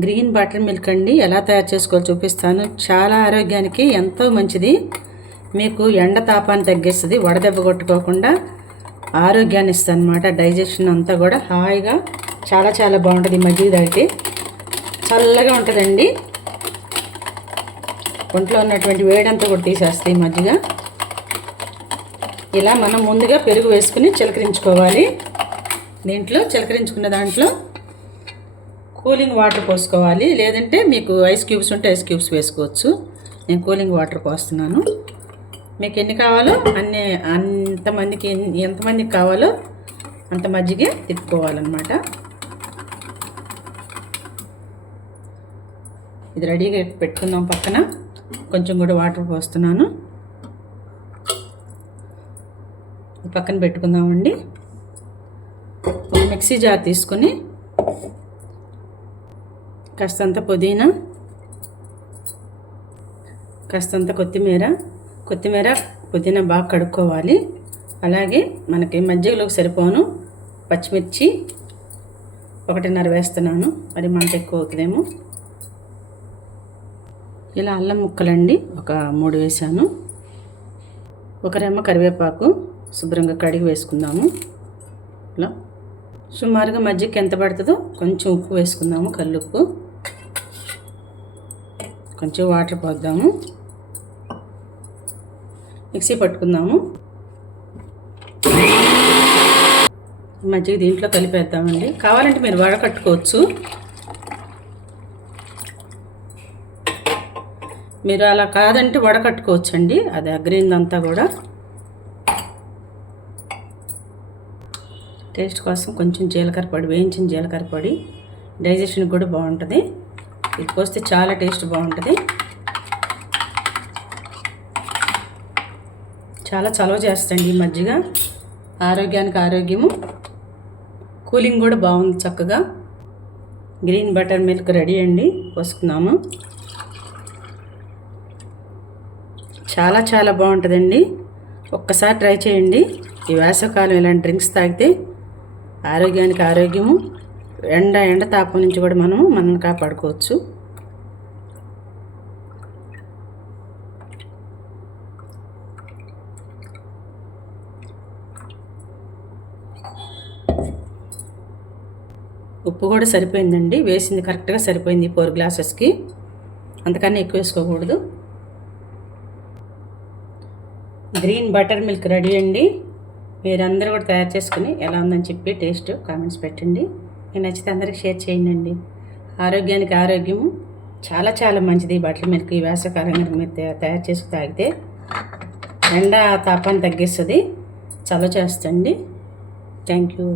Green butter milk అండి, ఎలా తయారు చేసుకోవాలో చూపిస్తాను. చాలా ఆరోగ్యానికి ఎంతో మంచిది. మీకు ఎండ తాపాన్ని తగ్గిస్తుంది, వడదెబ్బ కొట్టుకోకుండా ఆరోగ్యాన్ని ఇస్తుంది అనమాట. డైజెషన్ అంతా కూడా హాయిగా చాలా చాలా బాగుంటుంది. మజ్జిగ తాగితే చల్లగా ఉంటుందండి. ఒంట్లో ఉన్నటువంటి వేడంతా కూడా తీసేస్తాయి మజ్జిగ. ఇలా మనం ముందుగా పెరుగు వేసుకుని చిలకరించుకోవాలి. దీంట్లో చిలకరించుకున్న దాంట్లో కూలింగ్ వాటర్ పోసుకోవాలి. లేదంటే మీకు ఐస్ క్యూబ్స్ ఉంటే ఐస్ క్యూబ్స్ వేసుకోవచ్చు. నేను కూలింగ్ వాటర్ పోస్తున్నాను. మీకు ఎన్ని కావాలో ఎంతమందికి కావాలో అంత మజ్జిగ తిప్పుకోవాలన్నమాట. ఇది రెడీగా పెట్టుకుందాం. పక్కన కొంచెం కూడా వాటర్ పోస్తున్నాను. పక్కన పెట్టుకుందామండి. ఒక మిక్సీ జార్ తీసుకొని కాస్తంత పుదీనా, కాస్తంత కొత్తిమీర పుదీనా బాగా కడుక్కోవాలి. అలాగే మనకి మజ్జిగలోకి సరిపోను పచ్చిమిర్చి 1.5 వేస్తున్నాను. మరి మంట ఎక్కువ అవుతుందేమో. ఇలా అల్లం ముక్కలండి ఒక 3 వేసాను. ఒక రెమ్మ కరివేపాకు శుభ్రంగా కడిగి వేసుకుందాము. ఇలా సుమారుగా మజ్జిగకి ఎంత పడుతుందో కొంచెం ఉప్పు వేసుకుందాము, కల్లుప్పు. కొంచెం వాటర్ పోద్దాము. మిక్సీ పట్టుకుందాము. మజ్జిగ దీంట్లో కలిపేద్దామండి. కావాలంటే మీరు వడకట్టుకోవచ్చు. మీరు అలా కాదంటే వడకట్టుకోవచ్చు అండి. అది అగ్రిందంతా కూడా. టేస్ట్ కోసం కొంచెం జీలకర్ర పొడి, వేయించిన జీలకర్ర పొడి డైజెషన్ కూడా బాగుంటుంది. ఇది పోస్తే చాలా టేస్ట్ బాగుంటుంది. చాలా చలవ చేస్తుంది ఈ మజ్జిగ. ఆరోగ్యానికి ఆరోగ్యము, కూలింగ్ కూడా బాగుంది చక్కగా. గ్రీన్ బటర్ మిల్క్ రెడీ అండి, పోసుకున్నాము. చాలా చాలా బాగుంటుందండి. ఒక్కసారి ట్రై చేయండి. ఈ వేసవకాలం ఇలాంటి డ్రింక్స్ తాగితే ఆరోగ్యానికి ఆరోగ్యము, ఎండ తాపం నుంచి కూడా మనల్ని కాపాడుకోవచ్చు. ఉప్పు కూడా సరిపోయిందండి, వేసింది కరెక్ట్గా సరిపోయింది. 4 గ్లాసెస్కి, అంతకన్నా ఎక్కువ వేసుకోకూడదు. గ్రీన్ బటర్ మిల్క్ రెడీ అండి. మీరందరూ కూడా తయారు చేసుకుని ఎలా ఉందని చెప్పి టేస్ట్ కామెంట్స్ పెట్టండి. మీకు నచ్చితే అందరికి షేర్ చేయండి. ఆరోగ్యానికి ఆరోగ్యము, చాలా చాలా మంచిది బటర్ మిల్క్. ఈ వేసవకాలంగా మీరు తయారు చేసి తాగితే ఎండ తాపాన్ని తగ్గిస్తుంది, చలవ చేస్తుంది. Thank you.